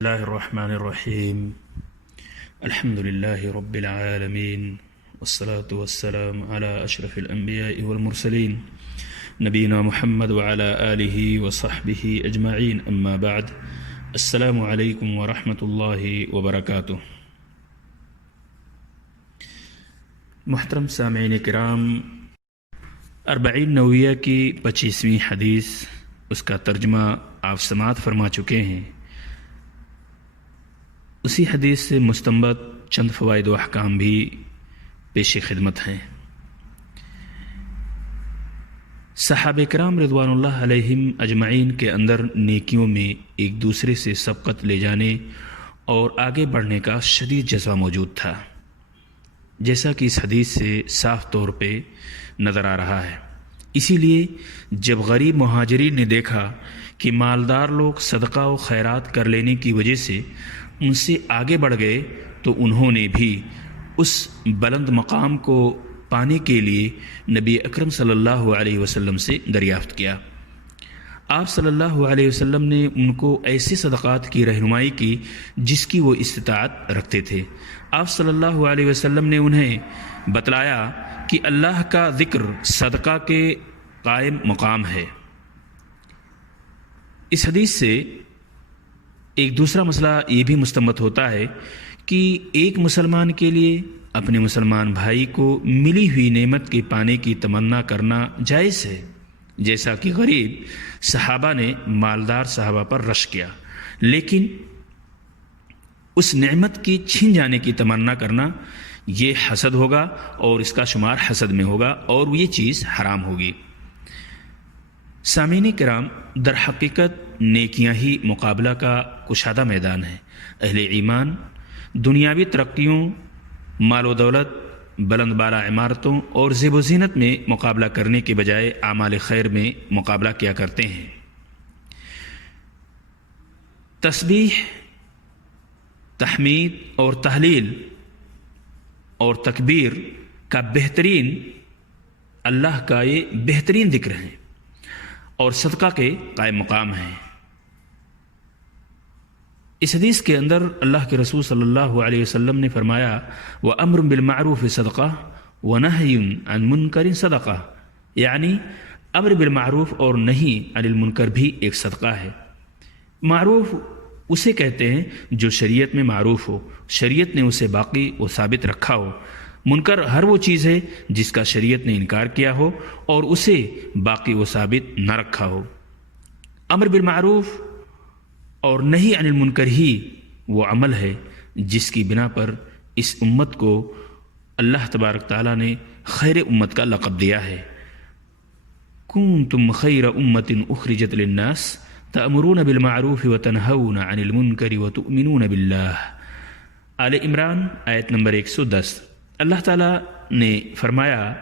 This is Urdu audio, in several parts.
الله الرحمن الرحيم. الحمد لله رب العالمين، والصلاة والسلام على أشرف الأنبياء والمرسلين نبينا محمد وعلى آله وصحبه أجمعين، أما بعد. السلام علیکم ورحمۃ اللہ وبرکاتہ. محترم سامعین کرام، اربعین نوویہ کی 25ویں حدیث، اس کا ترجمہ آپ سماعت فرما چکے ہیں. اسی حدیث سے مستنبط چند فوائد و احکام بھی پیش خدمت ہیں. صحابہ کرام رضوان اللہ علیہم اجمعین کے اندر نیکیوں میں ایک دوسرے سے سبقت لے جانے اور آگے بڑھنے کا شدید جذبہ موجود تھا، جیسا کہ اس حدیث سے صاف طور پہ نظر آ رہا ہے. اسی لیے جب غریب مہاجرین نے دیکھا کہ مالدار لوگ صدقہ و خیرات کر لینے کی وجہ سے ان سے آگے بڑھ گئے، تو انہوں نے بھی اس بلند مقام کو پانے کے لیے نبی اکرم صلی اللہ علیہ وسلم سے دریافت کیا. آپ صلی اللہ علیہ وسلم نے ان کو ایسے صدقات کی رہنمائی کی جس کی وہ استطاعت رکھتے تھے. آپ صلی اللہ علیہ وسلم نے انہیں بتلایا کہ اللہ کا ذکر صدقہ کے قائم مقام ہے. اس حدیث سے ایک دوسرا مسئلہ یہ بھی مستنبط ہوتا ہے کہ ایک مسلمان کے لیے اپنے مسلمان بھائی کو ملی ہوئی نعمت کے پانے کی تمنا کرنا جائز ہے، جیسا کہ غریب صحابہ نے مالدار صحابہ پر رش کیا، لیکن اس نعمت کی چھن جانے کی تمنا کرنا یہ حسد ہوگا اور اس کا شمار حسد میں ہوگا اور یہ چیز حرام ہوگی. سامعین کرام، در حقیقت نیکیاں ہی مقابلہ کا کشادہ میدان ہے. اہل ایمان دنیاوی ترقیوں، مال و دولت، بلند بالا عمارتوں اور زیب و زینت میں مقابلہ کرنے کے بجائے اعمال خیر میں مقابلہ کیا کرتے ہیں. تسبیح، تحمید اور تحلیل اور تکبیر کا بہترین اللہ کا یہ بہترین ذکر ہے اور صدقہ کے قائم مقام ہیں. اس حدیث کے اندر اللہ کے رسول صلی اللہ علیہ وسلم نے فرمایا، وَأَمْرٌ بِالْمَعْرُوفِ صَدَقَةٌ وَنَهْيٌ عَنْ مُنْكَرٍ صَدَقَةٌ، یعنی امر بالمعروف اور نہی عن المنکر بھی ایک صدقہ ہے. معروف اسے کہتے ہیں جو شریعت میں معروف ہو، شریعت نے اسے باقی و ثابت رکھا ہو. منکر ہر وہ چیز ہے جس کا شریعت نے انکار کیا ہو اور اسے باقی و ثابت نہ رکھا ہو. امر بالمعروف اور نہی عن المنکر ہی وہ عمل ہے جس کی بنا پر اس امت کو اللہ تبارک تعالیٰ نے خیر امت کا لقب دیا ہے. کنتم خیر امت اخرجت للناس تأمرون بالمعروف وتنہون عن المنکر وتؤمنون باللہ. آل عمران آیت نمبر 110. اللہ تعالیٰ نے فرمایا،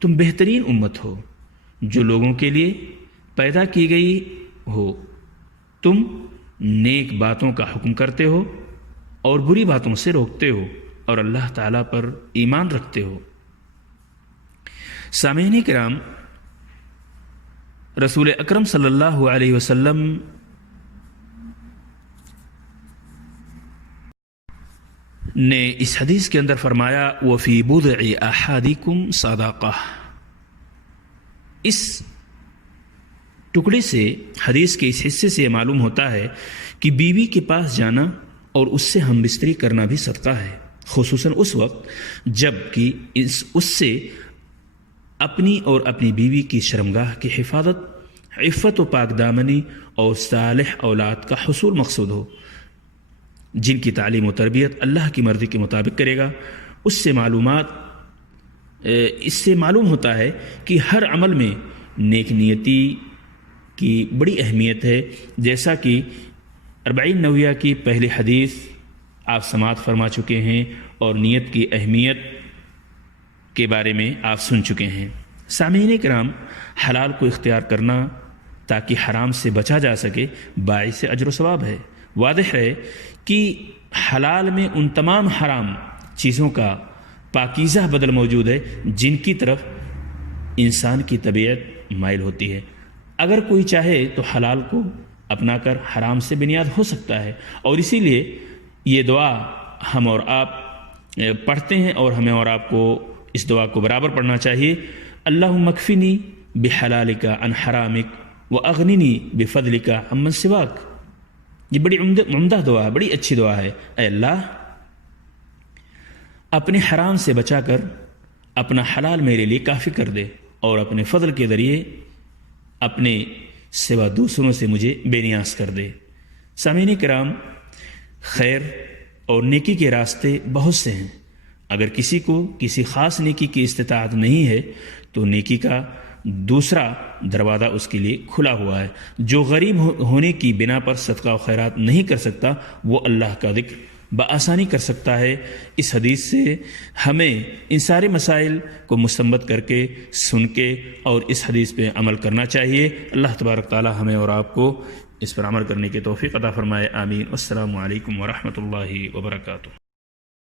تم بہترین امت ہو جو لوگوں کے لیے پیدا کی گئی ہو. تم نیک باتوں کا حکم کرتے ہو اور بری باتوں سے روکتے ہو اور اللہ تعالیٰ پر ایمان رکھتے ہو. سامعین کرام، رسول اکرم صلی اللہ علیہ وسلم نے اس حدیث کے اندر فرمایا، وَفِي بُضْعِ أَحَدِكُمْ صَدَقَةٌ. اس ٹکڑے سے، حدیث کے اس حصے سے یہ معلوم ہوتا ہے کہ بیوی کے پاس جانا اور اس سے ہم بستری کرنا بھی صدقہ ہے، خصوصاً اس وقت جب کہ اس سے اپنی اور اپنی بیوی کی شرمگاہ کی حفاظت، عفت و پاک دامنی اور صالح اولاد کا حصول مقصود ہو، جن کی تعلیم و تربیت اللہ کی مرضی کے مطابق کرے گا. اس سے معلوم ہوتا ہے کہ ہر عمل میں نیک نیتی کی بڑی اہمیت ہے، جیسا کہ اربعین نوویہ کی پہلی حدیث آپ سماعت فرما چکے ہیں اور نیت کی اہمیت کے بارے میں آپ سن چکے ہیں. سامعین کرام، حلال کو اختیار کرنا تاکہ حرام سے بچا جا سکے باعث اجر و ثواب ہے. واضح ہے کہ حلال میں ان تمام حرام چیزوں کا پاکیزہ بدل موجود ہے جن کی طرف انسان کی طبیعت مائل ہوتی ہے. اگر کوئی چاہے تو حلال کو اپنا کر حرام سے بنیاد ہو سکتا ہے، اور اسی لیے یہ دعا ہم اور آپ پڑھتے ہیں، اور ہمیں اور آپ کو اس دعا کو برابر پڑھنا چاہیے۔ اللہم اکفنی بحلالک عن حرامک واغننی بفضلک عمن سواک۔ یہ بڑی عمدہ دعا ہے، بڑی اچھی دعا ہے۔ اے اللہ، اپنے حرام سے بچا کر اپنا حلال میرے لیے کافی کر دے، اور اپنے فضل کے ذریعے اپنے سوا دوسروں سے مجھے بے نیاز کر دے۔ سامعین کرام، خیر اور نیکی کے راستے بہت سے ہیں۔ اگر کسی کو کسی خاص نیکی کی استطاعت نہیں ہے تو نیکی کا دوسرا دروازہ اس کے لیے کھلا ہوا ہے۔ جو غریب ہونے کی بنا پر صدقہ و خیرات نہیں کر سکتا، وہ اللہ کا ذکر بآسانی کر سکتا ہے۔ اس حدیث سے ہمیں ان سارے مسائل کو مستنبط کر کے، سن کے، اور اس حدیث پہ عمل کرنا چاہیے۔ اللہ تبارک تعالی ہمیں اور آپ کو اس پر عمل کرنے کی توفیق عطا فرمائے، آمین۔ السلام علیکم ورحمۃ اللہ وبرکاتہ۔